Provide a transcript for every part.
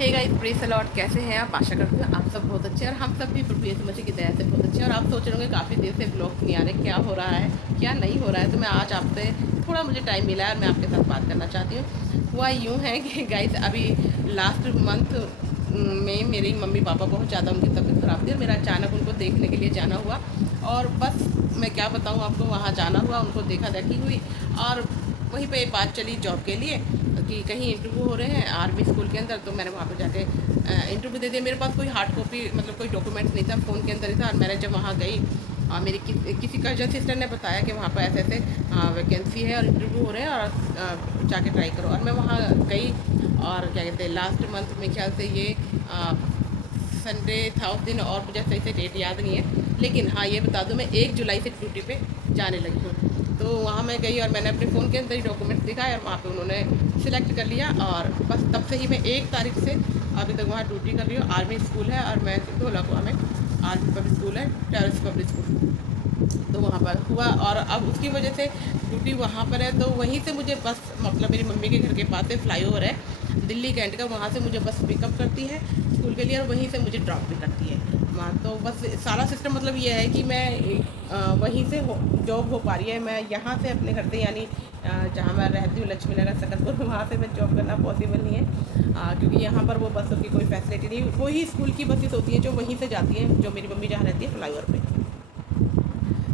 Hey guys, praise the Lord. कैसे हैं आप? आशा करती हूँ आप सब बहुत अच्छे हैं और हम सब भी प्रभु यीशु मसीह की दया से बहुत अच्छे हैं। और आप सोच रहे होंगे काफ़ी देर से ब्लॉग नहीं आ रहे, क्या हो रहा है, क्या नहीं हो रहा है। तो मैं आज आपसे थोड़ा मुझे टाइम मिला है और मैं आपके साथ बात करना चाहती हूँ। हुआ यूँ है कि गाइस अभी लास्ट मंथ में मेरी मम्मी पापा बहुत ज़्यादा उनकी तबीयत ख़राब थी और मेरा अचानक उनको देखने के लिए जाना हुआ। और बस मैं क्या बताऊँ आपको, वहाँ जाना हुआ, उनको देखा देखी हुई और वहीं पे बात चली जॉब के लिए कि कहीं इंटरव्यू हो रहे हैं आर्मी स्कूल के अंदर। तो मैंने वहाँ पे जाके इंटरव्यू दे दिया। मेरे पास कोई हार्ड कॉपी मतलब कोई डॉक्यूमेंट्स नहीं था, फ़ोन के अंदर ही था। और मैंने जब वहाँ गई मेरी किसी कजन सिस्टर ने बताया कि वहाँ पर ऐसे ऐसे वैकेंसी है और इंटरव्यू हो रहे हैं और जाके ट्राई करो। और मैं वहाँ गई और क्या कहते हैं, लास्ट मंथ में ख्याल से ये संडे था उस दिन, और मुझे सही से डेट याद नहीं है। लेकिन हाँ, ये बता दूँ, मैं 1 जुलाई से ड्यूटी पे जाने लगी हूँ। तो वहाँ मैं गई और मैंने अपने फ़ोन के अंदर ही डॉक्यूमेंट्स दिखाए और वहाँ पे उन्होंने सिलेक्ट कर लिया। और बस तब से ही मैं 1 तारीख से अभी तक वहाँ ड्यूटी कर रही हूँ। आर्मी स्कूल है और मैं ढोलाकुआ में आर्मी पब्लिक स्कूल है, टेररिस्ट पब्लिक स्कूल। तो वहाँ पर हुआ और अब उसकी वजह से ड्यूटी वहाँ पर है। तो वहीं से मुझे बस, मतलब मेरी मम्मी के घर के पास से फ्लाईओवर है दिल्ली कैंट का, वहाँ से मुझे बस पिकअप करती है स्कूल के लिए और वहीं से मुझे ड्रॉप भी करती है वहाँ। तो बस सारा सिस्टम मतलब ये है कि मैं वहीं से जॉब हो पा रही है। मैं यहाँ से अपने घर से, यानी जहाँ मैं रहती हूँ लक्ष्मी नगर सकरपुर में, वहाँ से मैं जॉब करना पॉसिबल नहीं है क्योंकि यहाँ पर वो बसों की कोई फैसिलिटी नहीं। वही स्कूल की बसेस होती हैं जो वहीं से जाती हैं, जो मेरी मम्मी जहाँ रहती है फ्लाईओवर पर।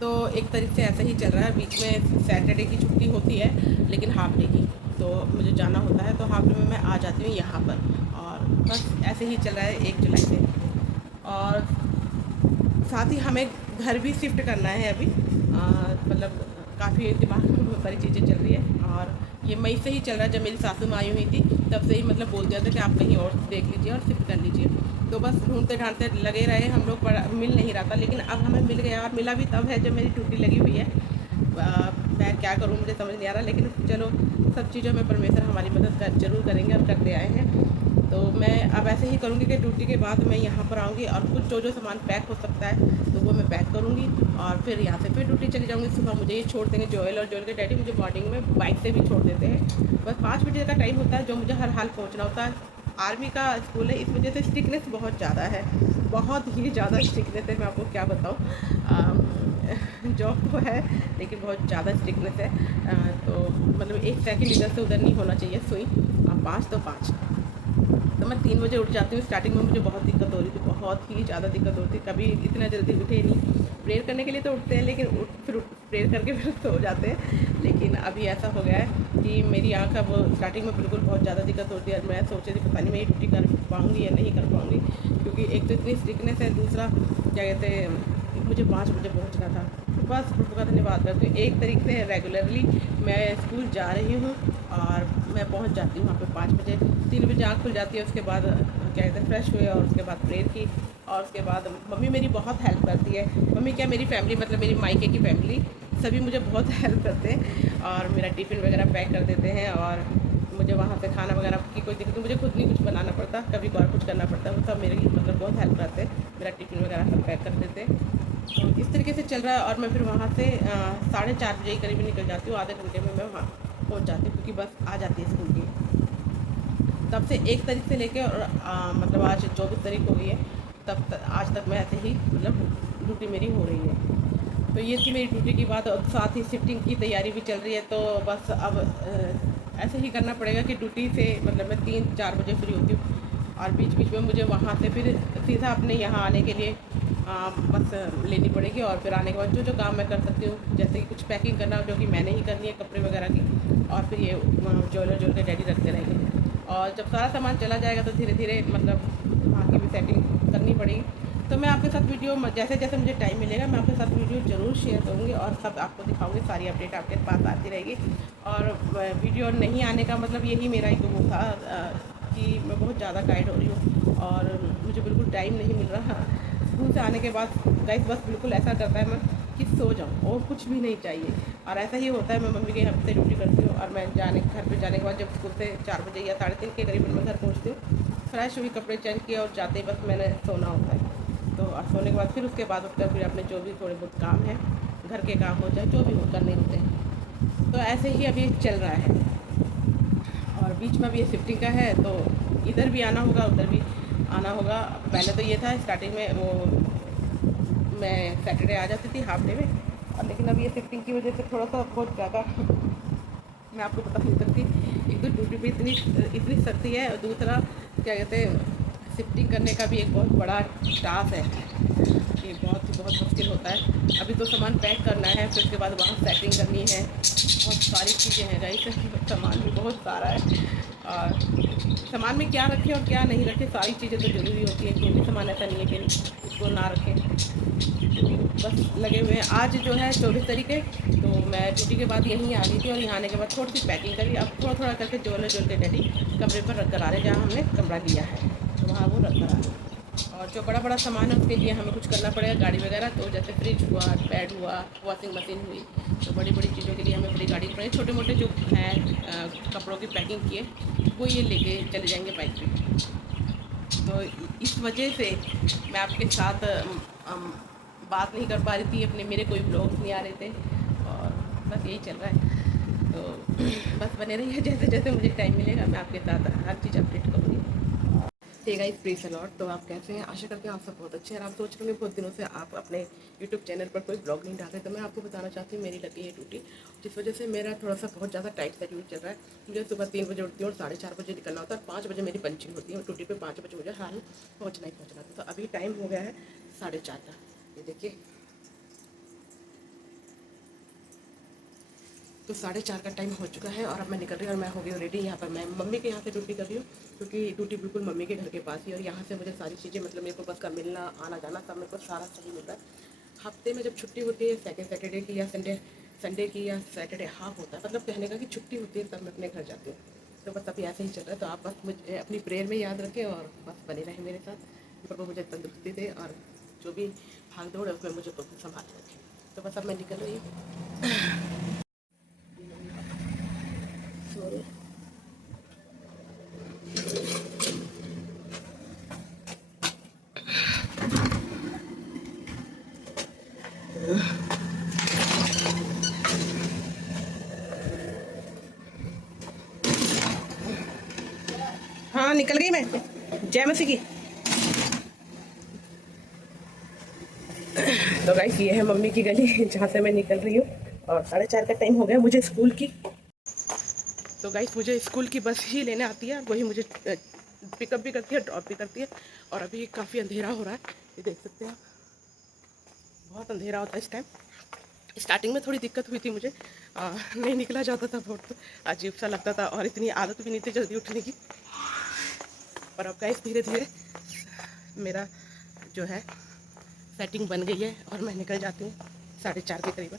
तो एक तरीके से ऐसा ही चल रहा है। बीच में सैटरडे की छुट्टी होती है लेकिन हाफ डे की, तो मुझे जाना होता है, तो हाफ डे में मैं आ जाती हूँ यहाँ पर। और बस ऐसे ही चल रहा है 1 जुलाई से। और साथ ही हमें घर भी शिफ्ट करना है अभी, मतलब काफ़ी दिमाग में बहुत सारी चीज़ें चल रही है। और ये मई से ही चल रहा है, जब मेरी सासू माँ आई हुई थी तब से ही मतलब बोल दिया था कि आप कहीं और देख लीजिए और शिफ्ट कर लीजिए। तो बस ढूंढते ढांढते लगे रहे हम लोग, पर मिल नहीं रहा था। लेकिन अब हमें मिल गया और मिला भी तब है जब मेरी ड्यूटी लगी हुई है। मैं क्या करूँ, मुझे समझ नहीं आ रहा, लेकिन चलो सब चीज़ों में परमेश्वर हमारी मदद जरूर करेंगे और करते आए हैं। तो मैं अब ऐसे ही करूँगी कि ड्यूटी के बाद मैं यहाँ पर आऊँगी और कुछ जो जो सामान पैक हो सकता है तो वो मैं पैक करूँगी और फिर यहाँ से फिर ड्यूटी चली जाऊँगी। सुबह मुझे ये छोड़ देंगे जोएल, और जोएल के डैडी मुझे मॉर्निंग में बाइक से भी छोड़ देते हैं। बस 5 बजे का टाइम होता है जो मुझे हर हाल पहुँचना होता है। आर्मी का स्कूल है, इस वजह से स्ट्रिकनेस बहुत ज़्यादा है, बहुत ही ज़्यादा स्ट्रिकनेस है। मैं आपको क्या बताऊँ, जॉब तो है लेकिन बहुत ज़्यादा स्ट्रिकनेस है। तो मतलब 1 सेकंड इधर से उधर नहीं होना चाहिए सुई। 5 तो 5। तो मैं 3 बजे उठ जाती हूँ। स्टार्टिंग में मुझे बहुत दिक्कत हो रही थी, बहुत ही ज़्यादा दिक्कत हो रही थी। कभी इतना जल्दी उठे नहीं, प्रेयर करने के लिए तो उठते हैं लेकिन प्रेयर करके फिर सो जाते हैं। लेकिन अभी ऐसा हो गया है कि मेरी आँख अब स्टार्टिंग में बिल्कुल बहुत ज़्यादा दिक्कत होती है। मैं सोच रही थी पता नहीं मैं ये ड्यूटी कर पाऊँगी या नहीं कर पाऊँगी, क्योंकि एक तो इतनी स्ट्रिकनेस है, दूसरा क्या कहते हैं, मुझे 5 बजे पहुँचना था। तो बस प्रभु का धन्यवाद करती हूँ, एक तरीके से रेगुलरली मैं स्कूल जा रही हूँ और मैं पहुँच जाती हूँ वहाँ पे 5 बजे। 3 बजे आँख खुल जाती है, उसके बाद क्या कहते हैं फ्रेश हुए और उसके बाद प्रेयर की। और उसके बाद मम्मी मेरी बहुत हेल्प करती है। मम्मी क्या, मेरी फैमिली, मतलब मेरी मायके की फैमिली सभी मुझे बहुत हेल्प करते हैं और मेरा टिफ़िन वगैरह पैक कर देते हैं। और मुझे वहाँ से खाना वगैरह की कोई दिक्कत, मुझे खुद नहीं कुछ बनाना पड़ता, कभी और कुछ करना पड़ता है, वो सब मेरे मतलब बहुत हेल्प करते हैं। मेरा टिफ़िन वगैरह सब पैक कर देते हैं। तो इस तरीके से चल रहा है। और मैं फिर वहाँ से 4:30 बजे के करीब निकल जाती हूँ, आधे घंटे में मैं वहाँ पहुँच जाती हूँ क्योंकि बस आ जाती है स्कूल की। तब से 1 तारीख से लेके और मतलब आज 24 तारीख हो गई है, तब तक आज तक मैं ऐसे ही मतलब ड्यूटी मेरी हो रही है। तो ये थी मेरी ड्यूटी की बात। और साथ ही शिफ्टिंग की तैयारी भी चल रही है। तो बस अब ऐसे ही करना पड़ेगा कि ड्यूटी से मतलब मैं 3-4 बजे फ्री होती हूँ और बीच बीच में मुझे वहाँ से फिर सीधा अपने यहाँ आने के लिए बस लेनी पड़ेगी। और फिर आने के बाद जो जो काम मैं कर सकती हूँ, जैसे कि कुछ पैकिंग करना जो कि मैंने ही करनी है कपड़े वगैरह की, और फिर ये ज्वेलर के डैडी रखते रहेंगे। और जब सारा सामान चला जाएगा तो धीरे धीरे मतलब वहाँ की भी सेटिंग करनी पड़ेगी। तो मैं आपके साथ वीडियो जैसे जैसे मुझे टाइम मिलेगा मैं आपके साथ वीडियो ज़रूर शेयर करूँगी और सब आपको दिखाऊँगी, सारी अपडेट आपके पास आती रहेगी। और वीडियो नहीं आने का मतलब यही मेरा एक वो था कि मैं बहुत ज़्यादा गाइड हो रही हूँ और मुझे बिल्कुल टाइम नहीं मिल रहा। स्कूल से आने के बाद गाइस बस बिल्कुल ऐसा करता है मैं कि सो जाऊँ और कुछ भी नहीं चाहिए। और ऐसा ही होता है, मैं मम्मी के यहाँ से ड्यूटी करती हूँ और मैं घर पे जाने के बाद जब स्कूल से 4 बजे या 3:30 के करीब मैं घर पहुँचती हूँ, फ्रेश हुई, कपड़े चेंज किए और जाते ही बस मैंने सोना होता है। तो और सोने के बाद फिर उसके बाद उठकर फिर अपने जो भी थोड़े बहुत काम हैं, घर के काम हो चाहे जो भी हो, करने होते हैं। तो ऐसे ही अभी चल रहा है और बीच में अभी ये शिफ्टिंग का है। तो इधर भी आना होगा, उधर भी आना होगा। पहले तो ये था स्टार्टिंग में, वो मैं सैटरडे आ जाती थी हाफ डे में, और लेकिन अब ये शिफ्टिंग की वजह से थोड़ा सा बहुत ज़्यादा मैं आपको बता नहीं सकती। एक तो ड्यूटी भी इतनी इतनी सख्ती है, और दूसरा क्या कहते हैं, शिफ्टिंग करने का भी एक बहुत बड़ा टास्क है, ये बहुत मुश्किल होता है। अभी तो सामान पैक करना है, फिर उसके बाद वहाँ सेटिंग करनी है, बहुत सारी चीज़ें हैं गाइस, सामान भी बहुत सारा है। और सामान में क्या रखें और क्या नहीं रखें, सारी चीज़ें तो ज़रूरी होती हैं, कोई भी सामान ऐसा नहीं है कि उसको ना रखें। बस लगे हुए हैं। आज जो है 24 तारीख है, तो मैं ड्यूटी के बाद यहीं आ गई थी, और यहाँ आने के बाद थोड़ी सी पैकिंग करी। अब थोड़ा थोड़ा करके जोड़ के डैडी कमरे पर रख कर आ रहे, जहाँ हमने कमरा लिया है, तो वहाँ वो रख कर आ रहे। और जो बड़ा बड़ा सामान है उसके लिए हमें कुछ करना पड़ेगा, गाड़ी वगैरह, तो जैसे फ्रिज हुआ, पैड हुआ, वॉशिंग मशीन हुई, तो बड़ी बड़ी चीज़ों के लिए हमें बड़ी गाड़ी पड़ेगी। छोटे मोटे जो हैं कपड़ों की पैकिंग किए, वो ये लेके चले जाएंगे बाइक पे। तो इस वजह से मैं आपके साथ बात नहीं कर पा रही थी, अपने मेरे कोई ब्लॉग्स नहीं आ रहे थे, और बस यही चल रहा है। तो बस बने रहिए, जैसे जैसे मुझे टाइम मिलेगा मैं आपके साथ हर चीज़ अपडेट करूँगी। ठीक है, प्लीज़ अलॉट। तो आप कैसे हैं? आशा करते हैं आप सब बहुत अच्छे हैं। और आप सोच रहे होंगे बहुत दिनों से आप अपने यूट्यूब चैनल पर कोई ब्लॉग नहीं डालते, तो मैं आपको बताना चाहती हूँ, मेरी लगी है ड्यूटी, जिस वजह से मेरा थोड़ा सा बहुत ज़्यादा टाइट शेड्यूल चल रहा है। मुझे सुबह 3 बजे उठती हूँ और 4:30 बजे निकलना होता है, 5 बजे मेरी पंचिंग होती है, ड्यूटी पर 5 बजे मुझे हाल पहुँचना ही पहुँचना था। तो अभी टाइम हो गया है 4:30 का, ये देखिए, तो 4:30 का टाइम हो चुका है, और अब मैं निकल रही हूँ, और मैं हो गई रेडी। यहाँ पर मैं मम्मी के यहाँ से ड्यूटी कर रही हूँ, क्योंकि ड्यूटी बिल्कुल मम्मी के घर के पास ही, और यहाँ से मुझे सारी चीज़ें, मतलब मेरे को बस का मिलना आना जाना सब मेरे को सारा सही मिल रहा है। हफ्ते में जब छुट्टी होती है, सेकंड सैटरडे की या संडे की या सैटरडे हाफ होता है, मतलब कहने का कि छुट्टी होती है, तब मैं अपने घर जाती हूँ। तो बस अभी ऐसे ही चल रहा है। तो आप बस मुझे अपनी प्रेयर में याद रखें, और बस बने रहें मेरे साथ, प्रभु मुझे तंदुरुस्ती दे, और जो भी भाग दौड़ है उसमें मुझे प्रभु संभाल रखें। तो बस अब मैं निकल रही हूँ। सॉरी। हाँ, निकल गई मैं। जय मसीह की। तो गाइस, ये है मम्मी की गली जहाँ से मैं निकल रही हूँ, और 4:30 का टाइम हो गया मुझे स्कूल की। तो गाइस, मुझे स्कूल की बस ही लेने आती है, वही मुझे पिकअप भी करती है, ड्रॉप भी करती है। और अभी काफ़ी अंधेरा हो रहा है, ये देख सकते हैं आप, बहुत अंधेरा होता है इस टाइम। स्टार्टिंग में थोड़ी दिक्कत हुई थी मुझे, नहीं निकला जाता था, बहुत अजीब सा लगता था, और इतनी आदत भी नहीं थी जल्दी उठने की। पर अब गाइस धीरे धीरे मेरा जो है सेटिंग बन गई है, और मैं निकल जाती हूँ 4:30 के करीबन।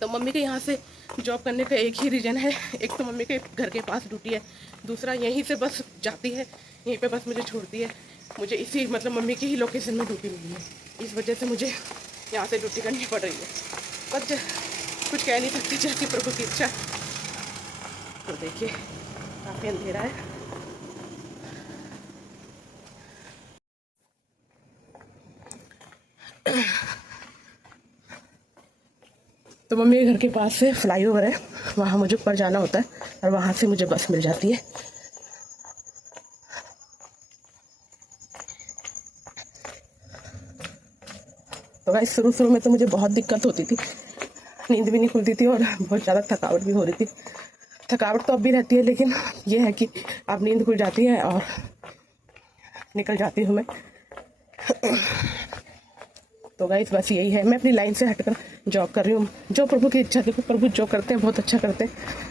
तो मम्मी के यहाँ से जॉब करने का एक ही रीज़न है, एक तो मम्मी के घर के पास ड्यूटी है, दूसरा यहीं से बस जाती है, यहीं पे बस मुझे छोड़ती है। मुझे इसी मतलब मम्मी की ही लोकेशन में ड्यूटी मिली है, इस वजह से मुझे यहाँ से ड्यूटी करनी पड़ रही है। बस कुछ कह नहीं सकती, जैसी प्रभु की इच्छा। तो देखिए, काफ़ी अंधेरा है। तो मम्मी के घर के पास से फ्लाईओवर है, वहाँ मुझे ऊपर जाना होता है, और वहाँ से मुझे बस मिल जाती है। तो गाइस, शुरू में तो मुझे बहुत दिक्कत होती थी, नींद भी नहीं खुलती थी, और बहुत ज़्यादा थकावट भी हो रही थी। थकावट तो अब भी रहती है, लेकिन ये है कि अब नींद खुल जाती है और निकल जाती हूँ मैं। तो गाइस, बस यही है, मैं अपनी लाइन से हटकर जॉब कर रही हूँ। जो प्रभु की इच्छा, देखो प्रभु जो करते हैं बहुत अच्छा करते हैं।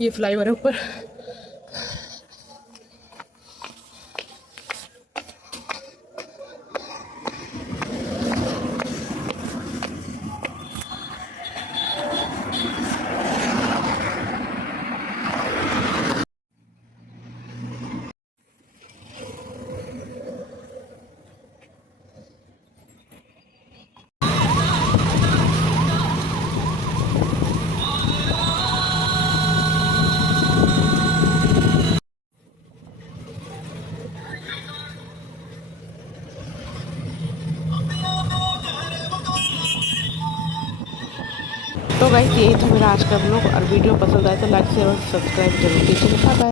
ये फ्लाईओवर है ऊपर। तो गाइस यही था मेरा आज का ब्लॉग, और वीडियो पसंद आए तो लाइक शेयर और सब्सक्राइब जरूर कीजिएगा। बाय।